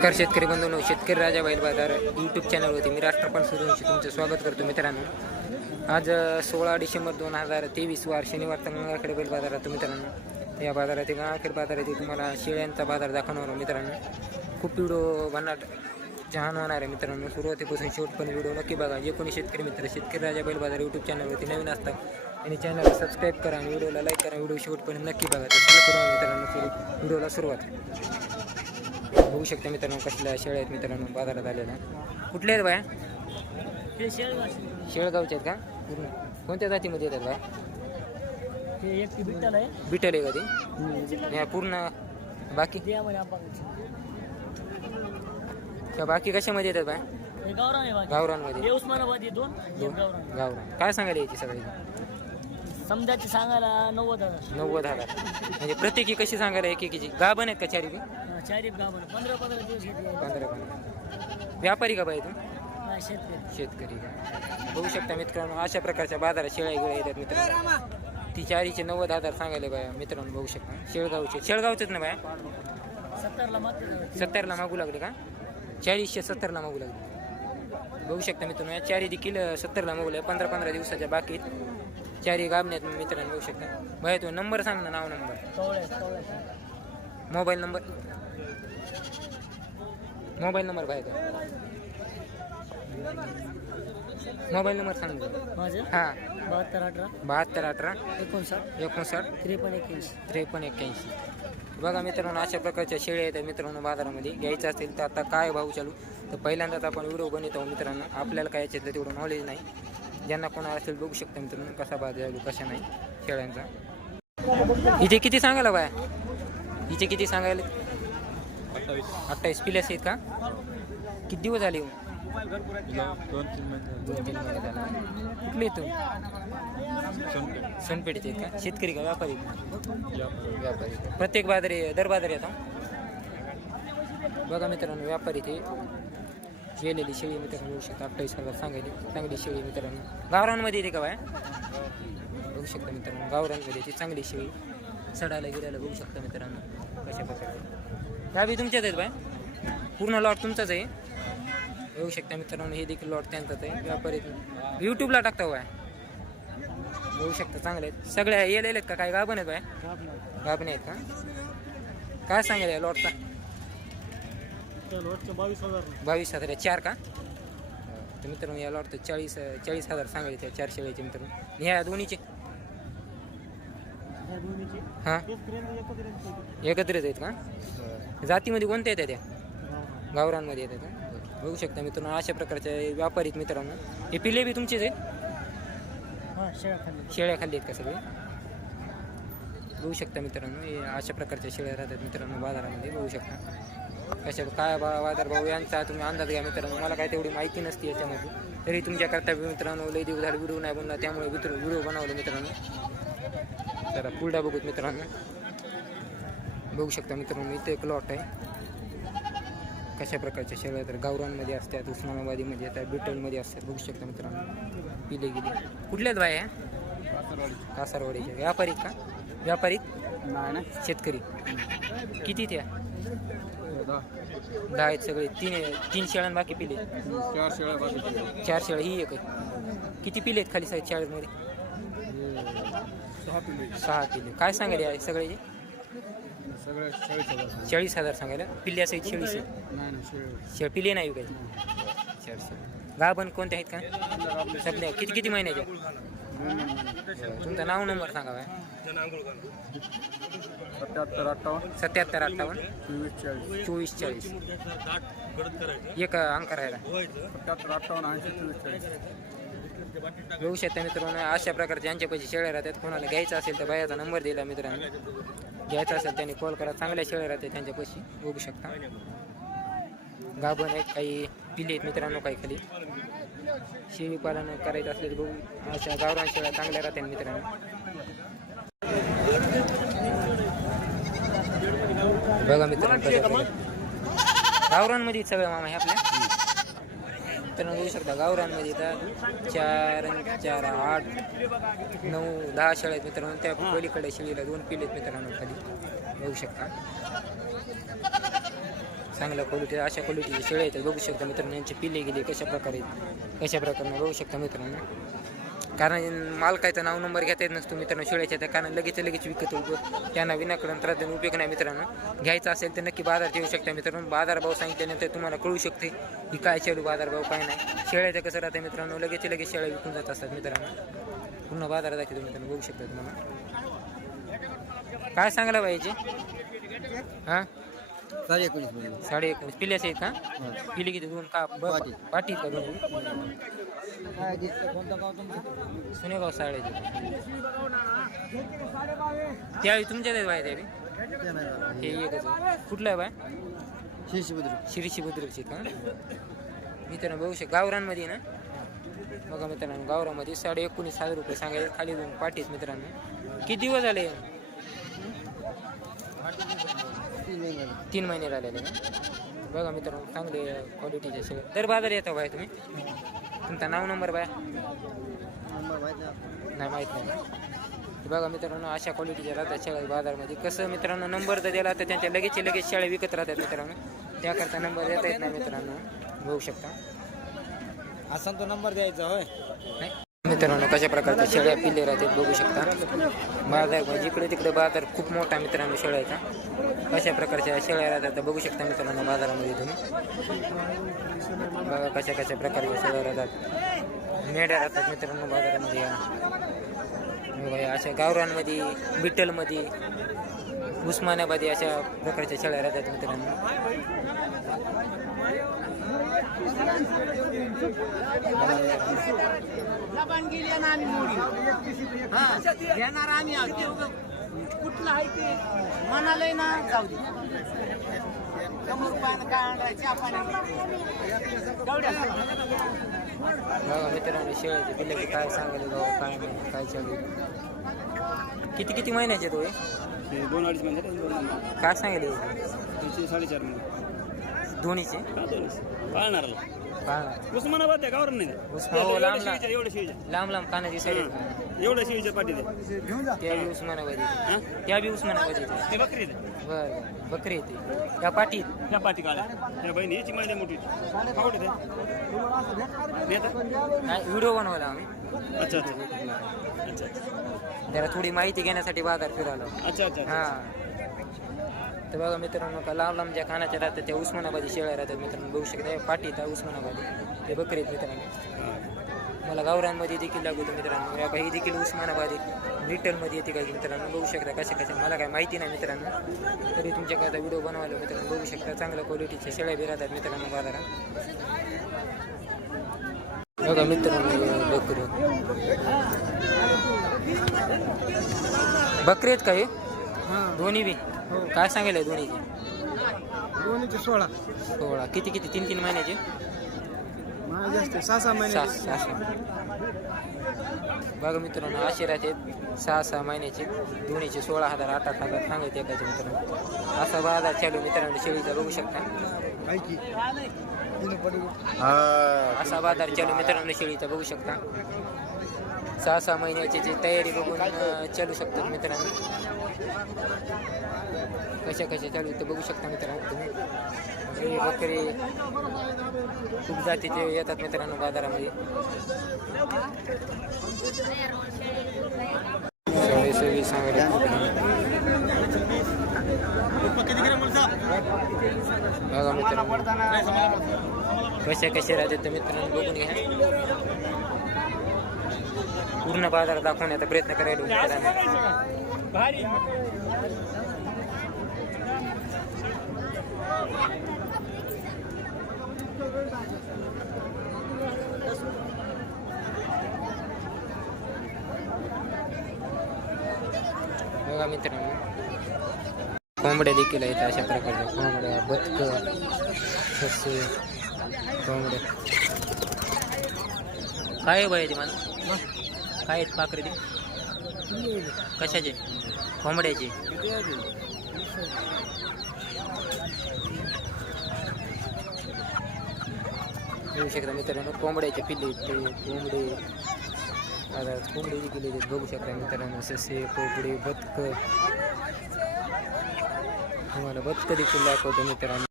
नमस्कार शेतकरी बंधूंनो शेतकरी राजा बैल बाजार यूट्यूब चॅनलवरती मी राष्ट्रपाल सूर्यवंशी तुमचं स्वागत करतो मित्रांनो. आज सोळा डिसेंबर दोन हजार तेवीस वार शनिवारचा गंगाखेड बैल बाजार आहे मित्रांनो. या बाजारातील गंगाखेड बाजारातील तुम्हाला शेळ्यांचा बाजार दाखवणार मित्रांनो. खूप व्हिडिओ भन्नाट छान होणार आहे मित्रांनो. सुरुवातीपासून शेवटपर्यंत व्हिडिओ नक्की बघा. जे कोणी शेतकरी मित्र शेतकरी राजा बैल बाजार यूट्यूब चॅनलवरती नवीन असतात आणि चॅनलला सबस्क्राईब करा आणि व्हिडिओला लाईक करा. व्हिडिओ शेवटपर्यंत नक्की बघा. तर चला करू मित्रांनो व्हिडिओला सुरुवात. बघू शकता मित्रांनो कसल्या शेळ्या आहेत मित्रांनो बाजारात आलेल्या. कुठल्या आहेत बाया? हे शेळगाव. शेळगावच्या आहेत का? पूर्ण. कोणत्या जातीमध्ये येतात बाया? हे एक ती बिट्टल आहे. बिटल आहे आणि या पूर्ण. बाकी? त्या बाकी कशामध्ये येतात बाया? हे गावरान आहे बाकी. गावरांमध्ये हे उस्मानाबाद हे दोन हे दोन. गावरान गावरान. काय सांगायला याची सगळी समजाची सांगायला नव्वद हजार. नव्वद हजार. म्हणजे प्रत्येकी कशी सांगायला एक एकीची गाभण आहेत का चारी बी? हा, चारी गाभण. पंधरा पंधरा दिवस घेतले. पंधरा पंधरा. व्यापारी का बाई हा, शेतकरी. शेतकरी का? बघू शकता मित्रांनो अशा प्रकारच्या बाजारात शेळ्या गिळ्या येतात मित्रांनो. ती चारीचे नव्वद हजार सांगायले बाया मित्रांनो बघू शकता. शेळगावचे. शेळगावचेच ना बाया? सत्तरला मात्र सत्तरला मागू लागले का? चाळीसशे सत्तरला मागू लागले. बघू शकता मित्रांनो या चारी देखील सत्तरला मागू लागले पंधरा पंधरा दिवसाच्या बाकीत. चारी गाबण्यात मित्रांनो बघू शकता. बाया तो नंबर सांग ना नाव number. Mobile number. Mobile number बाहेर मोबाईल नंबर सांग. माझं? हा. बहात्तर अठरा. बहात्तर अठरा. एकोणसाठ. एकोणसाठ. त्रेपन्न एक्क्याऐंशी त्रेपन्न एक्क्याऐंशी बघा मित्रांनो अशा प्रकारच्या शेळ्या आहेत मित्रांनो बाजारामध्ये. घ्यायचं असेल तर आता काय भाव चालू? तर पहिल्यांदाच आपण व्हिडिओ बनवतो मित्रांनो. आपल्याला काय याच्यातलं तेवढं नॉलेज नाही. ज्यांना कोणाला असेल बघू शकता मित्रांनो कसा बाजार चालू कशा नाही शेळ्यांचा इथे किती सांगायला बाया? इथे किती सांगायला? अठ्ठावीस. पिल्यास आहेत का? किती दिवस झाले दोन तीन महिने झाला कुठले तू? सोनपेठचे आहेत का? शेतकरी का व्यापारी? व्यापारी प्रत्येक बाजारी दर बाजारी येतो बघा मित्रांनो व्यापारी ते. गेलेली शेळी मित्रांनो बघू शकता. अठ्ठावीस हजार सांगायली चांगली शेळी मित्रांनो. गावरांमध्ये येते का बाय? बघू शकता मित्रांनो. गावरांमध्ये ती चांगली शेळी सडायला गिरायला बघू शकता मित्रांनो. कशा प्रकारे? गावी तुमच्याच आहेत बाय? पूर्ण लॉट तुमचाच आहे? बघू शकता मित्रांनो. हे देखील लॉट त्यांचाच आहे. व्यापारी यूट्यूबला टाकता बाय. बघू शकता. चांगले आहेत. सगळ्या येलेले आहेत का? काय गाभण आहेत बाय? गाभणे आहेत. का? काय सांगेल लॉटचा बावीस हजार बावीस हजार. चार का? तर मित्रांनो या लॉट चाळीस चाळीस हजार सांगायचे त्या चार शेळीचे मित्रांनो. ह्या दोन्हीचे? हां. एकत्रच आहेत का? जातीमध्ये कोणत्या येतात त्या? गावरांमध्ये येतात का? बघू शकता मित्रांनो अशा प्रकारचे व्यापारी मित्रांनो. हे पिले बी तुमचेच आहेत? हा शेळ्या खाली शेळ्या खाल्ली आहेत का सगळे? बघू शकता मित्रांनो हे अशा प्रकारच्या शेळ्या राहतात मित्रांनो बाजारामध्ये. बघू शकता. कशा काय बा बाजार भाऊ यांचा तुम्ही अंदाज घ्या मित्रांनो. मला काय तेवढी माहिती नसते याच्यामध्ये. तरी तुमच्या कर्तव्य मित्रांनो लई दिवस झाले व्हिडिओ नाही बनला त्यामुळे मित्र व्हिडिओ बनवले मित्रांनो. जरा पुलडा बघूत मित्रांनो. बघू शकता मित्रांनो इथे एक लॉट आहे. कशा प्रकारच्या शेळ्या तर गावरांमध्ये असतात उस्मानाबादीमध्ये येतात बिटलमध्ये असतात. बघू शकता मित्रांनो. पिले गेले. कुठल्याच बाय आहे कासारवाडीचे. व्यापारी का? व्यापारी शेतकरी. किती त्या? दहा आहेत सगळे. तीन तीन शेळ्यां बाकी पिले. चार शेळ्या बाकी चार शेळ्या ही एक आहे. किती पिले आहेत खाली साईड शाळेमध्ये सहा पिल्ले सहा पिले. काय सांगायला आहे सगळे सगळ्या चाळीस हजार चाळीस हजार सांगायला. पिल्ले असायची चाळीस? नाही शेळ शेळ पिले नाही काही चारशे गाभण कोणते आहेत का? सगळ्या किती किती महिन्याच्या तुमचं नाव नंबर सांगा बाय सत्याहत्तर अठ्ठावन्न. सत्याहत्तर अठ्ठावन्न. चोवीस चाळीस. चोवीस चाळीस. एक अंक राहिला. सत्याहत्तर अठ्ठावन्न ऐंशी चोवीस चाळीस. बघू शकता मित्रांनो अशा प्रकारचे यांच्या पैसे शेळ्या राहतात. कोणाला घ्यायचं असेल तर बायाचा नंबर दिला मित्रांनो. घ्यायचा असेल त्यांनी कॉल करा. चांगल्या शेळ्या राहतात त्यांच्या पैसे. बघू शकता. गाभण आहेत काही पिले आहेत मित्रांनो काही खाली. शेळी पालन करायचं असले तर बघू. अशा गावरान शेळ्या चांगल्या राहतात मित्रांनो. बघा मित्रांनो गावरांमध्ये सगळं मामा हे आपल्या. मित्रांनो बघू शकता गावरांमध्ये तर चार चार आठ नऊ दहा शेळ्या आहेत मित्रांनो. त्या पलीकडे शेळीला दोन पिले आहेत मित्रांनो खाली. बघू शकता. चांगल्या क्वालिटी अशा क्वालिटीचे शेळे आहेत बघू शकता मित्रांनो यांची पिल्ले गेली कशा प्रकारे कशा प्रकारे बघू शकता मित्रांनो. कारण मालकायचा नाव नंबर घेता येत नसतो मित्रांनो शेळ्याच्या त्या कारण लगेच लगेच विकत होतो. त्यांना विनाकडून त्रास देऊन उपयोग नाही मित्रांनो. घ्यायचा असेल तर नक्की बाजारात येऊ शकता मित्रांनो. बाजारभाव सांगितल्यानंतर तुम्हाला कळू शकते की काय शेळू बाजारभाव काय नाही. शेळ्याचं कसं राहतं मित्रांनो लगेच लगेच शेळ्या विकून जात असतात मित्रांनो. पूर्ण बाजारात दाखवतो मित्रांनो बघू शकता तुम्हाला. काय सांगायला पाहिजे? हां? साडे एकोणीस साडे एकोणीस. पिल्याचे आहेत का? पिली किती दोन का? पाटी. पाटी का दोन? सुनेगाव साडेचे त्यावेळी तुमच्या देत बाय त्यावेळी हे एकच आहे. कुठलं आहे बाय? शिरीशी बुद्रुकची का? मित्रांनो बघू शकता. गावरांमध्ये ना? बघा मित्रांनो गावरामध्ये साडे एकोणीस हजार रुपये सांगायचे खाली दोन पाटीत मित्रांनो. किती दिवस झाले? तीन महिने राहिलेले का बघा मित्रांनो चांगले क्वालिटीचे सगळे. दर बाजार येतो बाय तुम्ही? तुमचं नाव नंबर बाय? नाही माहीत नाही बघा मित्रांनो अशा क्वालिटीच्या राहतात शेळ्या बाजारमध्ये. कसं मित्रांनो नंबर जर दिला तर त्यांच्या लगेच लगेच शेळ्या विकत राहतात मित्रांनो. त्याकरता नंबर देता येत नाही मित्रांनो. बघू शकता. असा तो नंबर द्यायचा होय? नाही. मित्रांनो कशा प्रकारच्या शेळ्या पिल्ले राहतात बघू शकता. बाजार म्हणजे जिकडे तिकडे बाजार खूप मोठा मित्रांनो शेळ्याचा. कशा प्रकारच्या शेळ्या राहतात तर बघू शकता मित्रांनो बाजारामध्ये तुम्ही. बघा कशा कशा प्रकारच्या शेळ्या राहतात. मेढ्या राहतात मित्रांनो बाजारामध्ये. हो या या अशा गावरांमध्ये बिट्टलमध्ये उस्मानाबादी अशा प्रकारच्या शेळ्या राहतात मित्रांनो. घेणार आम्ही कुठलं आहे ते म्हणालंय ना जाऊ दे. कमर पान काय आणायचे आपण बघा मित्रांनो शेळ्याचे पिल्ले की काय सांगायला गाव काय नाही काय चालू. किती किती महिन्याचे तो हे? दोन अडीच महिने. काय सांगितले साडेचार महिने. दोन्हीचे पाळणार. काय उस्मानाबाद त्या गावर नाही? हो लांब लांब एवढ्या शिवीच्या लांब लांब कानाची साईड आहेत. एवढ्या शिवीच्या पाठी ते त्या बी उस्मानाबादी त्या बी उस्मानाबादी ते बकरी ते बर बकरी येते त्या पाठीत त्या पाठी काढा. त्या बहिणी याची माहिती मोठी आवडते ते नेता? व्हिडिओ बनवला आम्ही. अच्छा अच्छा. अच्छा जरा थोडी माहिती घेण्यासाठी बाजार फिरायला अच्छा अच्छा. हा. तर बघा मित्रांनो का लांब लांब ज्या कानाच्या राहतात त्या उस्मानाबादी शेळ्या राहतात मित्रांनो. बघू शकता पाठी त्या उस्मानाबादी. ते बकरी आहेत मित्रांनो. मला गावरांमध्ये देखील लागतो मित्रांनो. या काही देखील उस्मानाबादी रिटर्नमध्ये येते काही मित्रांनो? बघू शकता कशा कशा मला काय माहिती नाही मित्रांनो. तरी तुमच्याकडे व्हिडिओ बनवायला मित्रांनो. बघू शकता चांगल्या क्वालिटीच्या शेळ्या बी राहतात मित्रांनो बाजारात. बघा मित्रांनो बकरी. बकरी आहेत का हे. दोन्ही बी? काय सांगितलं दोन्हीचे दोन्हीचे सोळा. सोळा. किती किती? तीन तीन महिन्याचे? माझे जास्त सहा सहा महिने सहा सहा सहा. बघा मित्रांनो असे राहते. सहा सहा महिन्याचे. दोन्हीचे सोळा हजार आठ आठ हजार सांगायचे एकाचे मित्रांनो. असा बाजार चालू मित्रांनो. शेळीचा बघू शकता. ऐकी तिने पडू असा बाजार चालू मित्रांनो. शेळीचा बघू शकता. सहा सहा महिन्याची जी तयारी बघून चालू शकतात मित्रांनो. कशा कशा चालू ते बघू शकता मित्रांनो तुम्ही. म्हणजे बकरी खूप जातीचे येतात मित्रांनो बाजारामध्ये. सव्वीस सव्वीस सांगायला बघा मित्रांनो. कशा कशा राहतात तर मित्रांनो बघून घ्या. पूर्ण बाजार दाखवण्याचा प्रयत्न करायला मित्रांनो बघा कोंबड्या देखील आहेत अशा प्रकारच्या. कोंबड्या बदक कोंबड्या. काय आहे ते मला काय आहेत पाकरे ते? कशाचे? कोंबड्याचे. येऊ शकता मित्रांनो कोंबड्याचे पिल्ले कोंबडे. आता कोंबडे देखील आहेत बघू शकता मित्रांनो ससे कोंबडे बदक तुम्हाला बदक देखील दाखवतो मित्रांनो.